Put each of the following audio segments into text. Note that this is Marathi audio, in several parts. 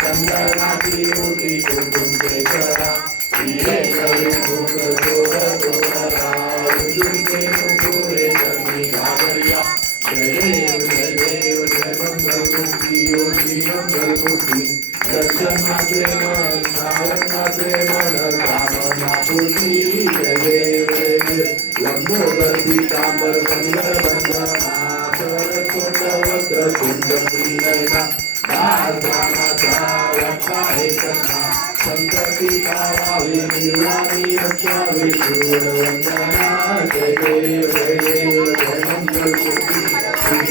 चंदनाची ओटी कुंकुम केशरा हिरे गळे भोग जोर जोररा उजुके नुपुरे चरणी घागरिया जय देव जय मंगल मूर्ती ओटी मंगल मूर्ती दर्शन मात्रे मन श्रावण मात्रे मन कामना पूर्ती जय देव जय देव लंबोदर पीतांबर कंगर बंदना सरस्वत वक्र कुंड श्रीनयना संकटी पावावे निर्वाणी रक्षावे सूर्यवंदना जय देव जय देव जय मंगल मूर्ती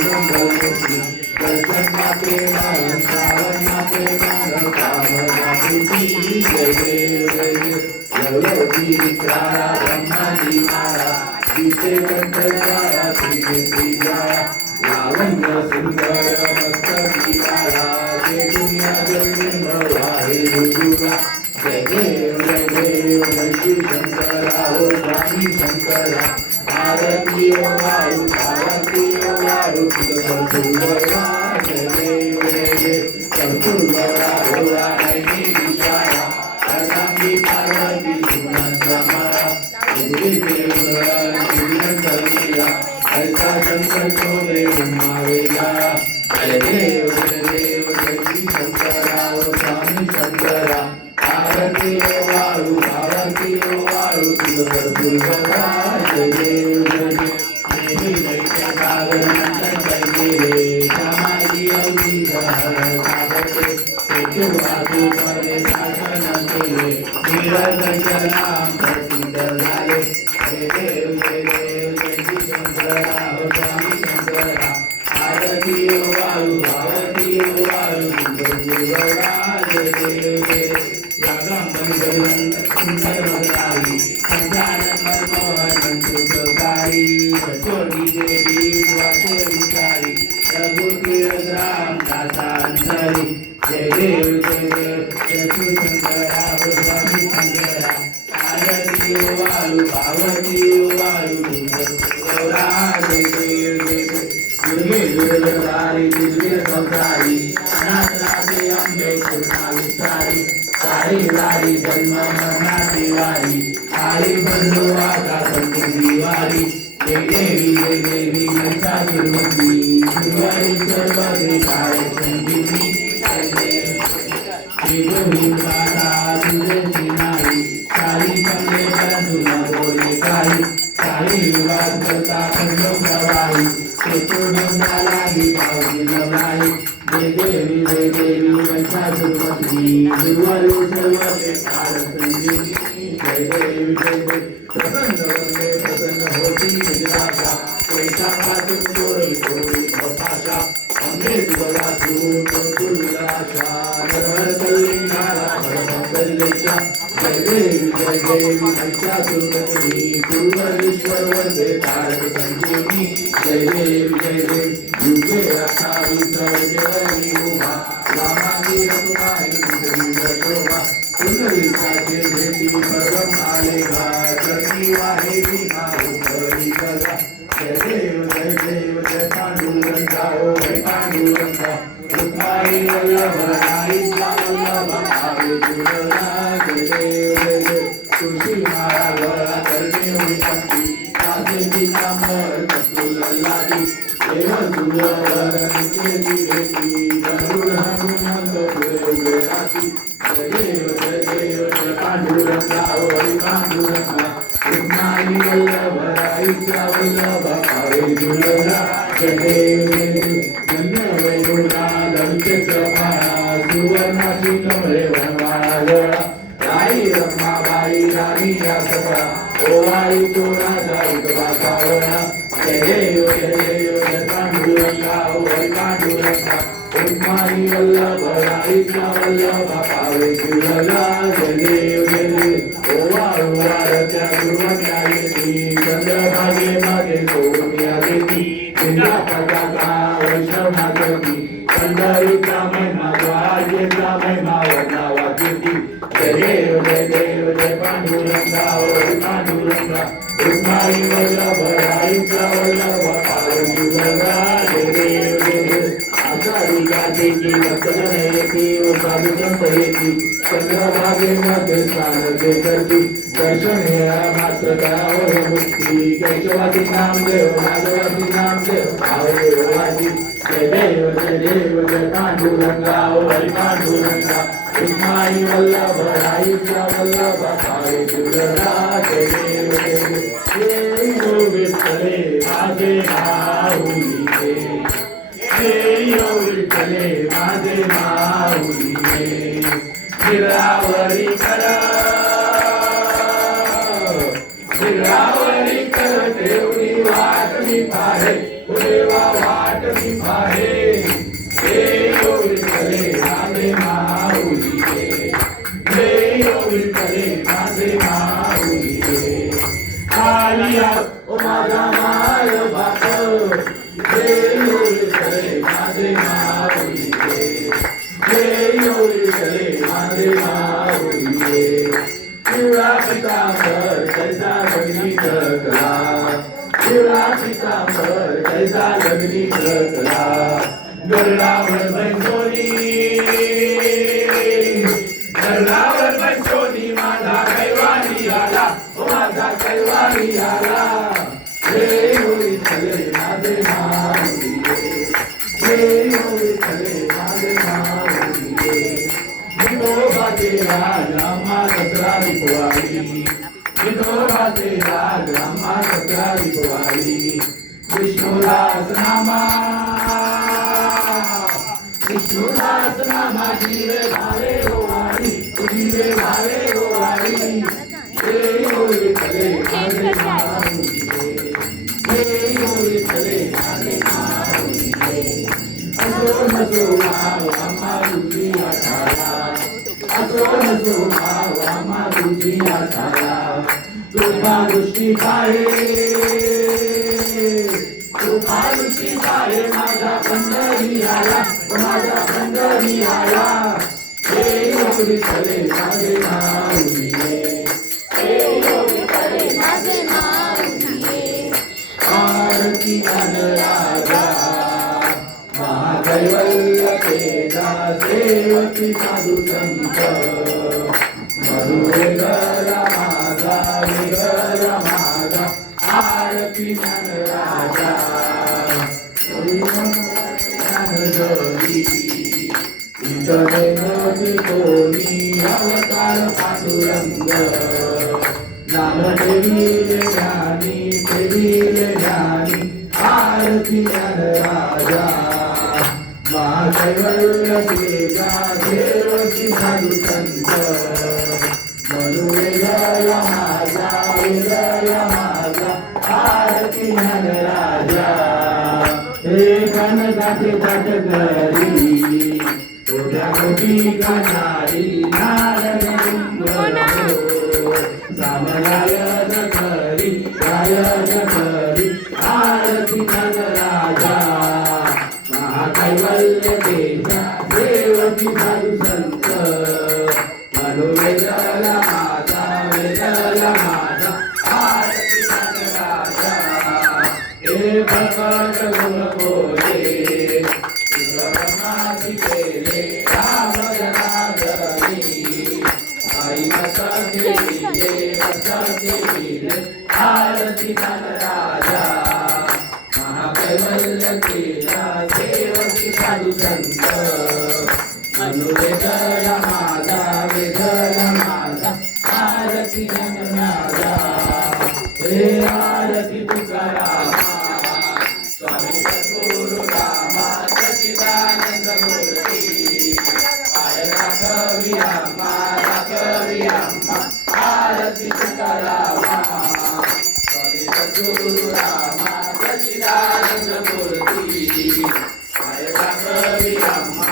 मंगल मूर्ती दर्शन मात्रे मन श्रावण मात्रे मन कामना पूर्ती जय देव जय देव लवलोकी विक्रारा ब्रह्माजी मारा जिथे कंठकारा श्री जाया लावण्य सुंदर मस्तकी मारा जय दुनिया जन्म वाहे हुजूरा जय देव जय शिव शंकरा हो स्वामी शंकरा आरती ओ वायु कर्पूरवरा जय देव कर्पूरवरा हो नैनी दिशाया अर्धांगी पार्वती सुमंतमारा ऐसा शंकर छोड़े उमावेला जय देव जय श्री शंकरा ओ स्वामी शंकरा आरती ओ वाळू कर्पूरवरा जय देव नेहमी दैत्य सागर नंदन जय गेले समाधी अवधी सागरते तेजो वासू परे शासन केले नीरज नाम प्रसिद्ध झाले जय देव जय श्री शंकरा ओ स्वामी शंकरा आरती ओ वाळू कर्पूरवरा जय देव जगम मंगलम सुंदरवतारी संजानन मनमोहन सुखकारी सचोटी देवी वासे विचारी रघुतीर राम दासांतरी जय देव जय श्री शंकरा ओ स्वामी शंकरा आरती ओ वाळू कर्पूरवरा जय देव दुर्गे दुर्गधारी दुर्गे संसारी अनाथनाथे अंबे करुणा विस्तारी सारी लारी जन्म मरणाची वारी आई बंधू आका संत दिवारी जय देवी महिषासुरमर्दिनी दुर्वारी सर्व देखाय संजीवनी जय देव श्री गोविंदा तुझे सिनाई सारी संगे बंधुना बोले काही सारी विवाद करता खंडो प्रवाही चतुर्भंगाला पावली नवलाई जय देवी महिषासुरमर्दिनी दुर्वारी सर्व देखाय संजीवनी जय देवी प्रसन्न वंदे प्रसन्न होती निजदाता वैशाखातून चोरी चोरी भाषा अमृत तुला तुलाशा नरहर कल्याणाला परमकल्लेशा जय देवी महिषासुरमर्दिनी दुर्वारीश्वर वंदे तारक संजीवनी जय देवी युगे 28 वर्गे उभा रामाची रघुमाई शोभा सुंदरीकाचे भेटी सर्वम आलेगा चरणी वाहे भीमा उपरी सदा जय देव जय पांडुरंगा ओ हे पांडुरंगा रुक्माई वल्लभ आईचा वल्लभ आवे तुलना जय देव तुळशी माळा गळा करणे विपत्ती कासे दिसांबर कस्तुलल्लादी देव तुझवर नित्य दिवेती गरुड हनुमंत पुरे राती जय देव जय पांडुरंगा ओ हरी पांडुरंगा रुक्माई वल्लभ आईचा वल्लभ आवे तुलना जय देव धन्य वैभवला लंकेत्र माळा सुवर्णाची कमळे वनमाळा गळा राई रमाबाई राणी या सगळा ओवाळी तो राजा उतबा सावळा जय देव पांडुरंगा ओ हरी पांडुरंगा रुक्माई वल्लभ आईचा वल्लभ आवे तुलना जय देव ओवाळू वारत्या गुरुवंता येती चंद्रभागे मागे सोडून देती जिल्हा पताका वैष्णव मागती पंढरीचा महिमा द्वारकेचा महिमा वर्णावा कीर्ती जय देव जय पांडुरंगा ओ पांडुरंगा रुक्माई वल्लभ आईचा वल्लभ आवे तुलना जय देव कार्तिकी नक्षत्रयती साधू संत येती चंद्रभागेमध्ये स्नान ते करती दर्शन हे मात्र त्यावर मुक्ती केशवाची नामदेव माधवाची नामदेव आवडेवाची जय देव जय पांडुरंगा हरी पांडुरंगा उस्माई वल्लभ राईचा वल्लभ पाय तुझा जय देव विठ्ठले माझे माऊली विठ्ठले माझे माऊली गिरावरी करा गिरावरी कर देवनी वाट मी पाहे देवा वाट मी पाहे विठ्ठले माझे माऊली विठ्ठले माझे माऊली आलिया ओ माझा माय बाप विठ्ठले माझे माऊली विठ्ठले माझे माऊली शिवरा पितांबर कैसा लग्नी कला शिवरा पितांबर कैसा लग्नी कला गरुडावर बंजोरी गरुडावर बंजोरी माझा कैवारी आला माझा कैवारी आला विठ्ठले माझे माऊली विठ्ठले माझे माऊली विठोबाचे राज आम्हा दसरा दिपवाळी विठोबाचे राज आम्हा दसरा दिपवाळी विष्णुदास नामा विष्णुदास नामा जीवे भावे गोवारी जीवे भावे गोवारी विठ्ठले माझे माऊली विठ्ठले माझे माऊली असो नसो माव आम्हा तुझी आठाला असो नसो माव आम्हा तुझी आठाला तुझा दृष्टी पाहे तुझा दृष्टी पाहे माझा पंढरी आला माझा पंढरी आला विठ्ठले माझे माऊली आरती राजा महादैवल्लभेदा सेवकी साधू संत मरुवेगरा माझा आरती राजा ज्ञानजोगी नदी कोणी अवतार पांडुरंग नाम देवीले ज्ञानी आरती राजा महादैवल्लभेदा देवकी साधू संत मनुवेगरा माझा आरती राजा हे कनकाचे घरी थोड्या मोठी कानारी नारद सामगायन करी आरती राजा महाकैवल्यदेशा देवकी साधू संत मनुवेगला माझा आरती राजा हे भगत गुण बोले ब्रह्माची केले राम जनार्दनी आई वसंते आरती राजा महाकैवल्यदेशा देवकी साधू संत मनुवेगला माझा आरती राजा हे आरती तुकारामा स्वामी सद्गुरु रामा सच्चिदानंद मूर्ती पाय राखवी आम्हा आरती तुकारामा स्वामी सद्गुरु रामा सच्चिदानंद मूर्ती पाय राखवी आम्हा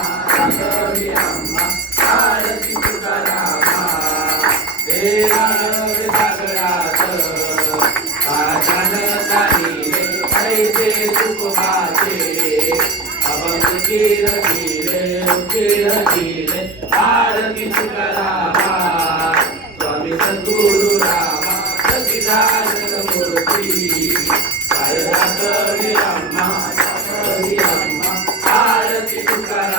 आरती तुकारामा देवानंद सागरात आचान तारीले ऐसे तुकोबाचे अभंग केले आरती तुकारामा स्वामी सद्गुरु रामा सच्चिदानंद मूर्ती पाय राखवी आम्हा आरती तुकारामा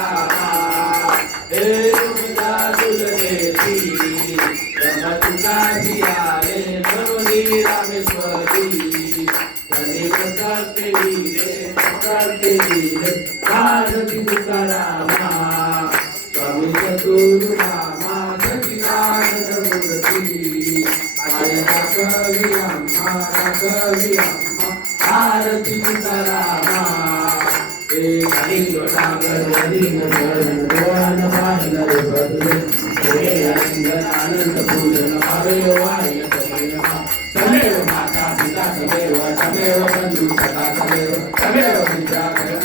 हे तुझा तुलनेशी रमतुकाशी आले म्हणून रामेश्वरी सदैव करते वीरे भारती तुकारामा स्वामी सद्गुरु रामा सच्चिदानंद मूर्ती माया कवी अम्मा भारती तुकारामा सागर वदीन शरण पाहिलं बदले आनंद पूजन भावे वाय तमेव माता पिता तमेव तमेव बंधु सदा तमेव विद्या तमेव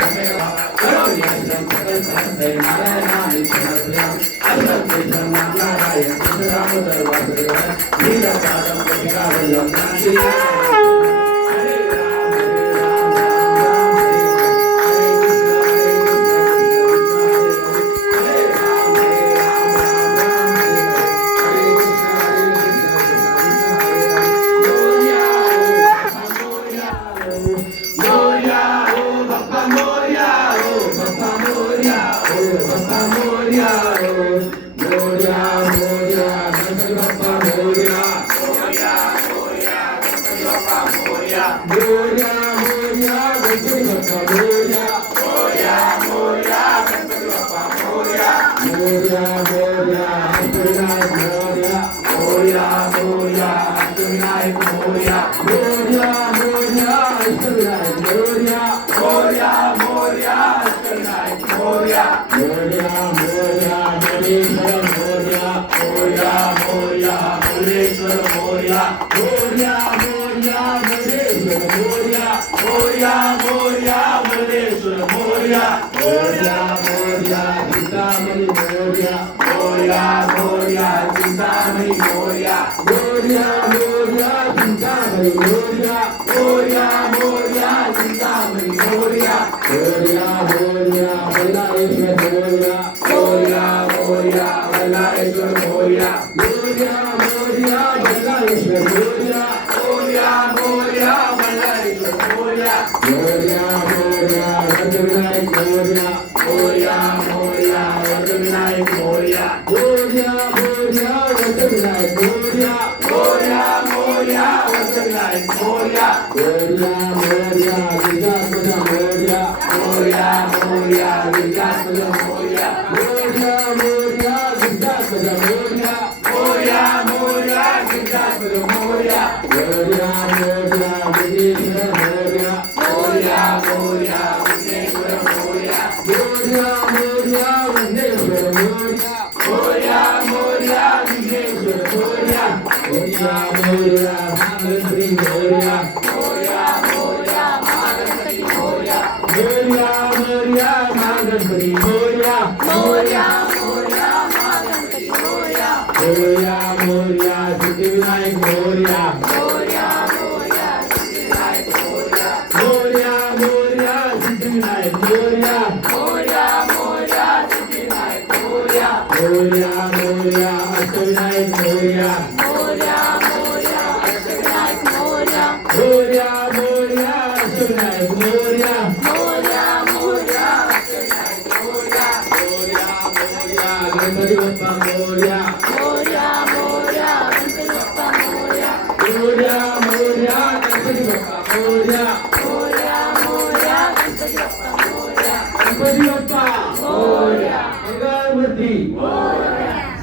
तमेव करोमि अहं सकल संस्ते नारायणानि समर्पयामि अहं तेषां नारायण कृष्णदामोदर वासुदेव नीलपादं प्रतिकावल्लं नारायण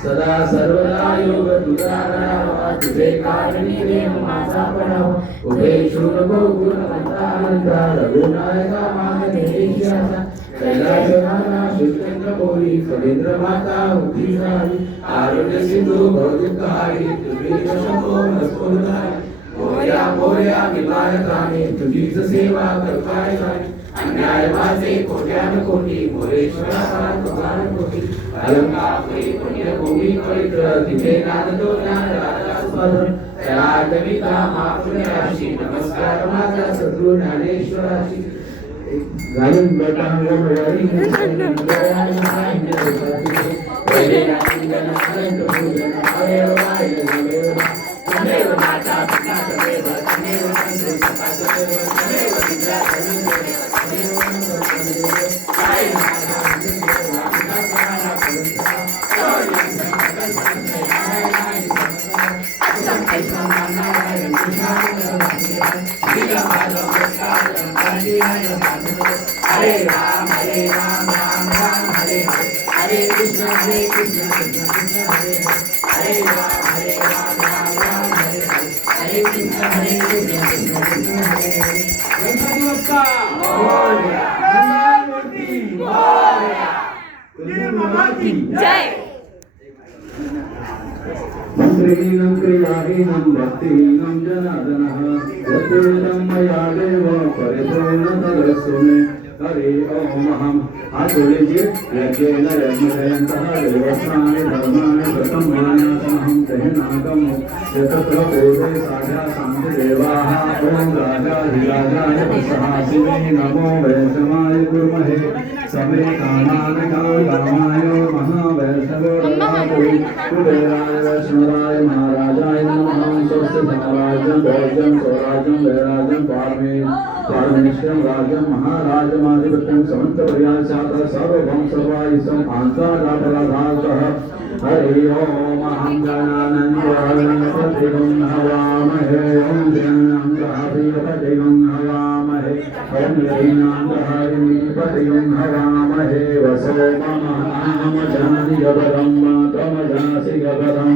सदा सर्वदा योग तुझा तुझे कारणी प्रेम माझा पडाव उभे शूनको गुणवंता अनंता रघुनायका मागणेशाचा कैलासनाना शुद्धेंद्र बोली फलेंद्र माता उद्दीशाली आरोग्य सिंधू भौतिकहारी तुझे शंभो नस्फुरणारी मोर्या मोर्या विनायकाने तुझीच सेवा करताय जाणे अन्याय माझे कोट्यान कोटी मोरेश्वरा तुझान कोटी अलंकापुरी पुण्यभूमी पवित्र तिथे नांदतो ज्ञान राजा स्मरण त्या कविता महापुण्याशी नमस्कार माझा सद्गुरु ज्ञानेश्वराशी घालून बेटांग वरी तमेव माता पिता तमेव तमेव बंधु सखा तमेव तमेव विद्या तमेव हरे कृष्ण कृष्ण कृष्ण हरे हरे हरे राम राम राम हरे हरे हरे कृष्ण कृष्ण कृष्ण हरे हरे गणपती बाप्पा मोरया मंगलमूर्ती मोरया तुझे मामा की जय मंत्रिहीनं क्रियाहीनं भक्तिहीनं जनार्दनः यद्वेदं मया देव परिपूर्ण तदस्तु मे हरि ओम अहम हाथ जोड़ लीजिए यज्ञेन यज्ञयन्तः देवस्थानि धर्माणि प्रथमान्यासमहं तेनागम यतत्र पूर्वे साध्या शान्ति देवाः ओम राजाधिराजाय प्रसहासिने नमो वैष्णवाय कुर्महे समे कामाय महावैष्णवो ददातु कुबेराय वैष्णवाय महाराजाय नमः स्वस्ति साम्राज्यं भोज्यं स्वराज्यं वैराज्यं पारमेश्वरं राज्यं महाराजमाधिपत्यं समन्तपर्याय सात्र सर्वभौम सर्वायुषं आन्तादापराधातः हरि ओम अहं गणानन्दं हवामहे ओम ज्ञानं हवामहे ओम लीनां हवामहे वसो मम नाम जानि गबरं तमजासि गबरं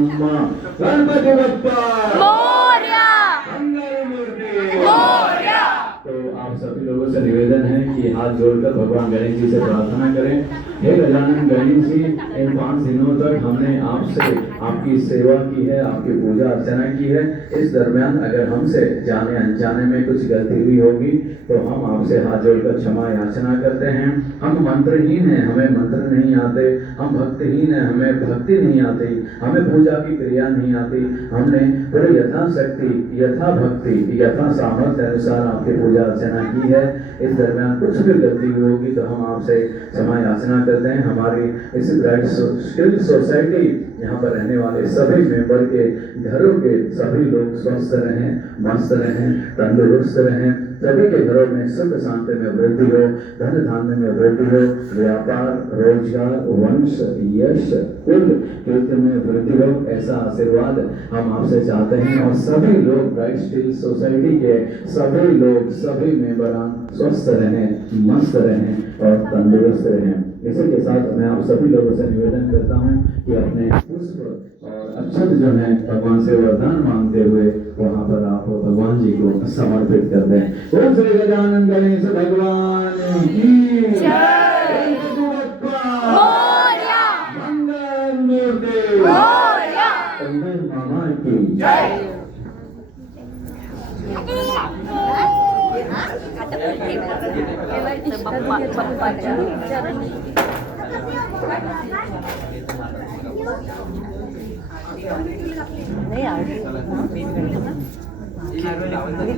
गणपति बप्पा मोरया मंगलमूर्ति मोरया तो आप सभी लोगों से निवेदन है कि हाथ जोड़कर भगवान गणेश जी से प्रार्थना करें। हे गजानन गणेश जी, इन 5 दिनों तक हमने आपसे आपकी सेवा की है, आपकी पूजा अर्चना की है। इस दरमियान अगर हमसे जाने अनजाने में कुछ गलती हुई होगी तो हम आपसे हाथ जोड़कर क्षमा याचना करते हैं। हम मंत्रहीन हैं, हमें मंत्र नहीं आते, हम भक्तिहीन हैं, हमें भक्ति नहीं आती, हमें पूजा की क्रिया नहीं आती। हमने पूरे यथाशक्ति यथा भक्ति यथा सामर्थ्य अनुसार आपकी पूजा अर्चना की है। इस दरमियान कुछ भी गलती हुई होगी तो हम आपसे क्षमा याचना करते हैं। हमारी इस ब्राइट स्किल सोसाइटी यहाँ पर रहने वाले सभी मेंबर के घरों के सभी लोग स्वस्थ रहें, मस्त रहें, तंदुरुस्त रहें। सभी के घरों में सुख शांति में वृद्धि हो, धन धान्य में वृद्धि हो, व्यापार रोजगार वंश यश कुल कीर्ति में वृद्धि हो, ऐसा आशीर्वाद हम आपसे चाहते हैं। और सभी लोग ब्राइट स्किल सोसाइटी के सभी लोग सभी मेंबरान स्वस्थ रहें, मस्त रहें और तंदुरुस्त रहें। इसी के साथ मैं आप सभी लोगों से निवेदन करता हूँ कि अपने पुष्प और अक्षत जो है भगवान से वरदान मांगते हुए वहाँ पर आप भगवान जी को समर्पित कर दें। ओम श्री गजानन गणेश भगवान की जय मोरया मंगलमूर्ति मोरया अंदर मामा की जय नाही